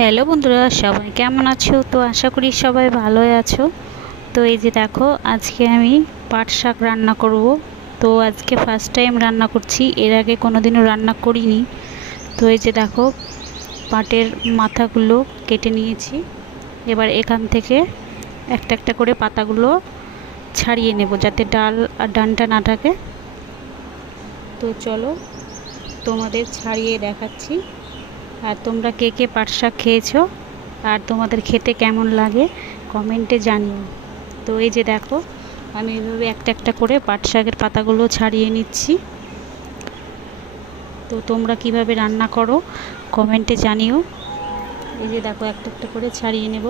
Hello বন্ধুরা, সবাই কেমন আছো? তো আশা করি সবাই ভালোই আছো। তো এই যে দেখো, আজকে আমি পাট শাক রান্না করব। তো আজকে ফার্স্ট টাইম রান্না করছি, এর আগে কোনোদিনও রান্না করিনি। তো এই যে দেখো, পাটের মাথাগুলো কেটে নিয়েছি। এবার এখান থেকে একটা একটা করে পাতাগুলো ছাড়িয়ে নেব, যাতে ডাল আর ডানটা না থাকে। তো চলো তোমাদের ছাড়িয়ে দেখাচ্ছি। আর তোমরা কে কে পাট শাক খেয়েছো আর তোমাদের খেতে কেমন লাগে কমেন্টে জানিও। তো এই যে দেখো, আমি এভাবে একটা একটা করে পাট শাকের পাতাগুলো ছাড়িয়ে নিচ্ছি। তো তোমরা কিভাবে রান্না করো কমেন্টে জানিও। এই যে দেখো, একটা একটা করে ছাড়িয়ে নেব।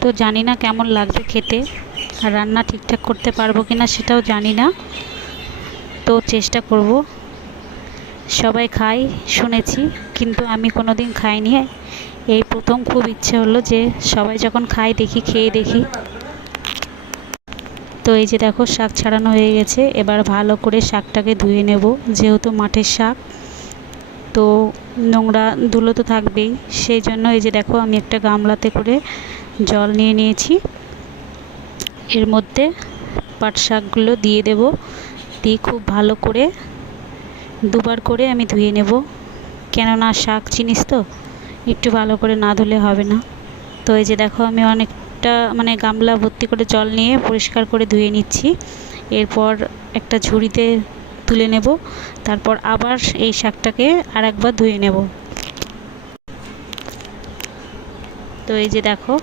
তো জানি না কেমন লাগবে খেতে, আর রান্না ঠিকঠাক করতে পারবো কিনা সেটাও জানি না, তো চেষ্টা করব। সবাই খায় শুনেছি, কিন্তু আমি কোনো দিন খাইনি। এই প্রথম খুব ইচ্ছে হলো যে সবাই যখন খায় দেখি, খেয়ে দেখি। তো এই যে দেখো, শাক ছাড়ানো হয়ে গেছে। এবার ভালো করে শাকটাকে ধুয়ে নেব, যেহেতু মাঠের শাক, তো নোংরা ধুলো তো থাকবেই। সেই জন্য এই যে দেখো, আমি একটা গামলাতে করে জল নিয়ে নিয়েছি। এর মধ্যে পাট শাকগুলো দিয়ে দেব, দিয়ে খুব ভালো করে দুবার করে আমি ধুয়ে নেব, কেননা শাক জিনিস তো একটু ভালো করে না ধুলে হবে না। তো এই যে দেখো, আমি অনেকটা গামলা ভর্তি করে জল নিয়ে পরিষ্কার করে ধুয়ে নিচ্ছি। এরপর একটা ঝুড়িতে তুলে নেব, তারপর আবার এই শাকটাকে আর একবার ধুয়ে নেব। তো এই যে দেখো,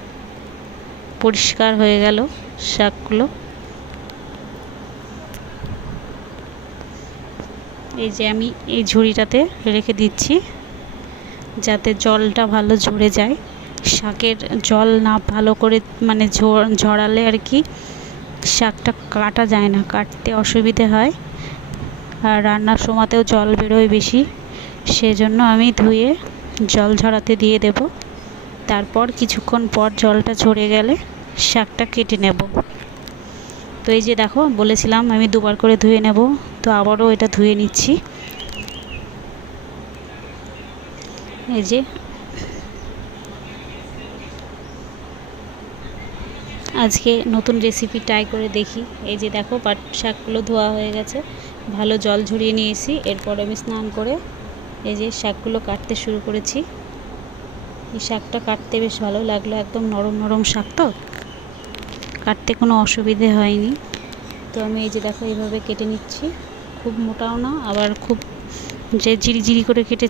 পরিষ্কার হয়ে গেল শাকগুলো। এই যে আমি এই ঝুড়িটাতে রেখে দিচ্ছি, যাতে জলটা ভালো ঝরে যায়। শাকের জল না ভালো করে ঝরালে আর কি শাকটা কাটা যায় না, কাটতে অসুবিধে হয়, আর রান্নার সময়তেও জল বেরোয় বেশি। সেজন্য আমি ধুয়ে জল ঝরাতে দিয়ে দেব। তারপর কিছুক্ষণ পর জলটা ঝরে গেলে শাকটা কেটে নেব। তো এই যে দেখো, বলেছিলাম আমি দুবার করে ধুয়ে নেব, তো আবারও এটা ধুয়ে নিচ্ছি। এই যে আজকে নতুন রেসিপি ট্রাই করে দেখি। এই যে দেখো, পাট শাকগুলো ধোয়া হয়ে গেছে, ভালো জল ঝরিয়ে নিয়েছি। এরপর আমি স্নান করে এই যে শাকগুলো কাটতে শুরু করেছি। এই শাকটা কাটতে বেশ ভালো লাগলো, একদম নরম নরম শাক, তো কাটতে কোনো অসুবিধে হয়নি। তো আমি এই যে দেখো, এইভাবে কেটে নিচ্ছি। খুব মোটাও না, আবার খুব যে জিরি জিরি করে কেটে